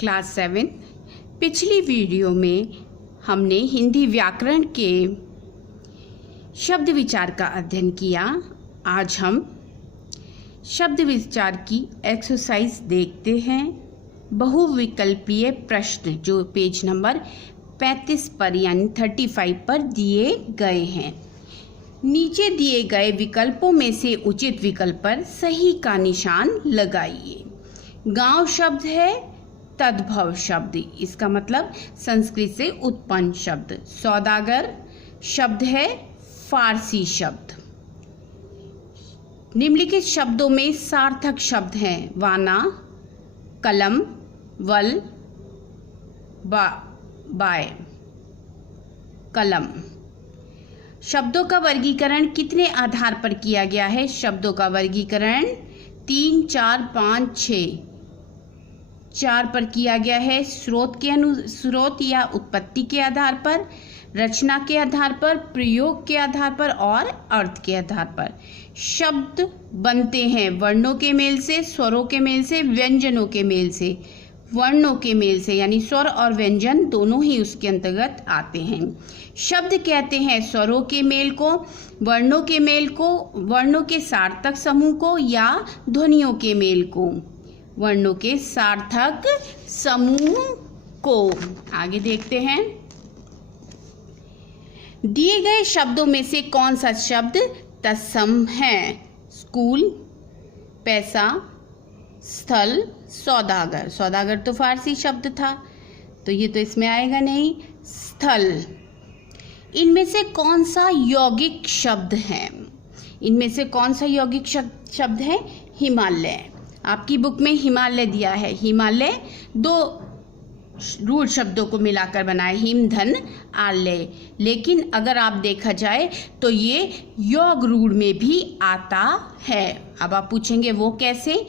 Class 7। पिछली video में हमने हिंदी व्याकरण के शब्द विचार का अध्ययन किया। आज हम शब्द विचार की एक्सरसाइज देखते हैं। बहुविकल्पीय प्रश्न जो पेज नंबर 35 पर यानी 35 पर दिए गए हैं। नीचे दिए गए विकल्पों में से उचित विकल्प पर सही का निशान लगाइए। गांव शब्द है तद्भव शब्द, इसका मतलब संस्कृत से उत्पन्न शब्द। सौदागर शब्द है फारसी शब्द। निम्नलिखित शब्दों में सार्थक शब्द हैं वाना, कलम, वल, बाय। कलम। शब्दों का वर्गीकरण कितने आधार पर किया गया है? शब्दों का वर्गीकरण 3, 4, 5, 6 4 पर किया गया है। स्रोत या उत्पत्ति के आधार पर, रचना के आधार पर, प्रयोग के आधार पर और अर्थ के आधार पर। शब्द बनते हैं वर्णों के मेल से, स्वरों के मेल से, व्यंजनों के मेल से। वर्णों के मेल से यानी स्वर और व्यंजन दोनों ही उसके अंतर्गत आते हैं। शब्द कहते हैं स्वरों के मेल को, वर्णों के मेल को, वर्णों के सार्थक समूह को या ध्वनियों के मेल को। वर्णों के सार्थक समूह को। आगे देखते हैं। दिए गए शब्दों में से कौन सा शब्द तत्सम है? स्कूल, पैसा, स्थल, सौदागर। सौदागर तो फारसी शब्द था तो ये तो इसमें आएगा नहीं। स्थल। इनमें से कौन सा यौगिक शब्द है? इनमें से कौन सा यौगिक शब्द है? हिमालय। आपकी बुक में हिमालय दिया है। हिमालय दो रूढ़ शब्दों को मिलाकर बना है, हिम धन आलय। लेकिन अगर आप देखा जाए तो ये योग रूढ़ में भी आता है। अब आप पूछेंगे वो कैसे?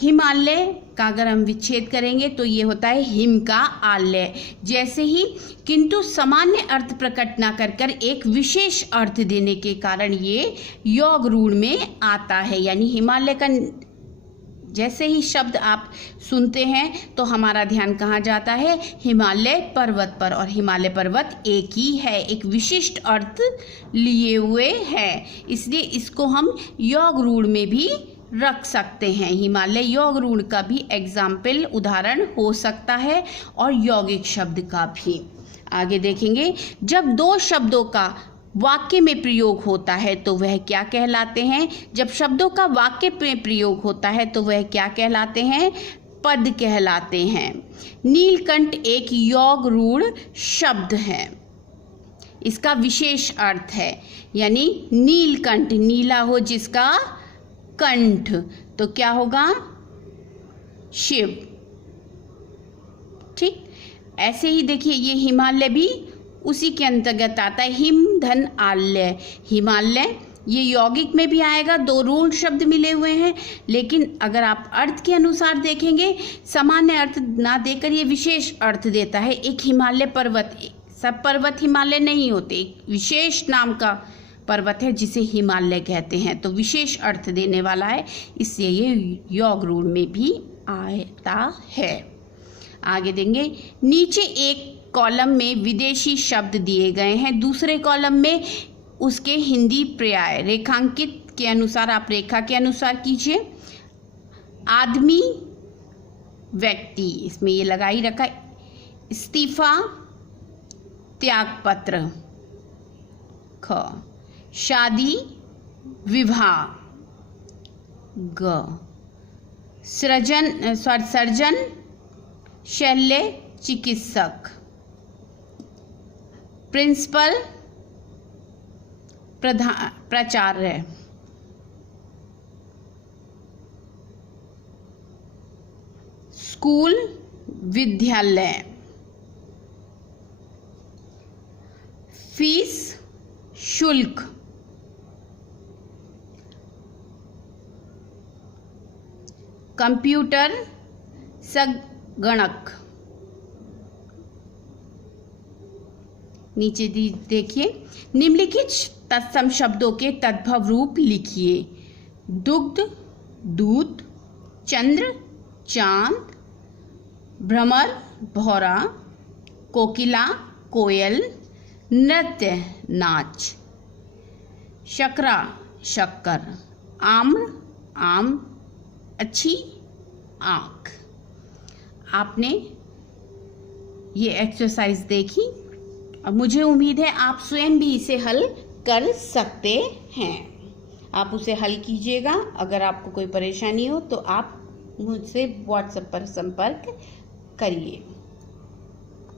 हिमालय का अगर हम विच्छेद करेंगे तो ये होता है हिम का आलय जैसे ही, किंतु सामान्य अर्थ प्रकट ना कर एक विशेष अर्थ देने के कारण ये योग रूढ़ में आता है। यानी हिमालय का जैसे ही शब्द आप सुनते हैं तो हमारा ध्यान कहाँ जाता है? हिमालय पर्वत पर। और हिमालय पर्वत एक ही है, एक विशिष्ट अर्थ लिए हुए है, इसलिए इसको हम योग रूढ़ में भी रख सकते हैं। हिमालय योग रूढ़ का भी एग्जाम्पल उदाहरण हो सकता है और यौगिक शब्द का भी। आगे देखेंगे। जब दो शब्दों का वाक्य में प्रयोग होता है तो वह क्या कहलाते हैं? जब शब्दों का वाक्य में प्रयोग होता है तो वह क्या कहलाते हैं? पद कहलाते हैं। नीलकंठ एक योग रूढ़ शब्द है, इसका विशेष अर्थ है। यानी नीलकंठ, नीला हो जिसका कंठ, तो क्या होगा? शिव। ठीक, ऐसे ही देखिए ये हिमालय भी उसी के अंतर्गत आता है। हिम धन आलय। हिमालय ये यौगिक में भी आएगा, दो रूढ़ शब्द मिले हुए हैं, लेकिन अगर आप अर्थ के अनुसार देखेंगे, सामान्य अर्थ ना देकर ये विशेष अर्थ देता है। एक हिमालय पर्वत, सब पर्वत हिमालय नहीं होते, एक विशेष नाम का पर्वत है जिसे हिमालय कहते हैं, तो विशेष अर्थ देने वाला है, इसलिए ये योग रूढ़ में भी आता है। आगे देंगे। नीचे एक कॉलम में विदेशी शब्द दिए गए हैं, दूसरे कॉलम में उसके हिंदी पर्याय रेखांकित के अनुसार आप रेखा के अनुसार कीजिए। आदमी, व्यक्ति, इसमें ये लगा ही रखा। इस्तीफा, त्यागपत्र। ख। शादी, विवाह। ग। सर्जन, शल्य चिकित्सक। प्रिंसिपल, प्राचार्य। स्कूल, विद्यालय। फीस, शुल्क। कंप्यूटर, संगणक। नीचे देखिए। निम्नलिखित तत्सम शब्दों के तद्भव रूप लिखिए। दुग्ध, दूध, चंद्र, चांद, भ्रमर भौरा, कोकिला कोयल, नृत्य नाच, शकरा शक्कर, आम्र आम, अच्छी आँख। आपने ये एक्सरसाइज देखी और मुझे उम्मीद है आप स्वयं भी इसे हल कर सकते हैं। आप उसे हल कीजिएगा। अगर आपको कोई परेशानी हो तो आप मुझसे व्हाट्सएप पर संपर्क करिए।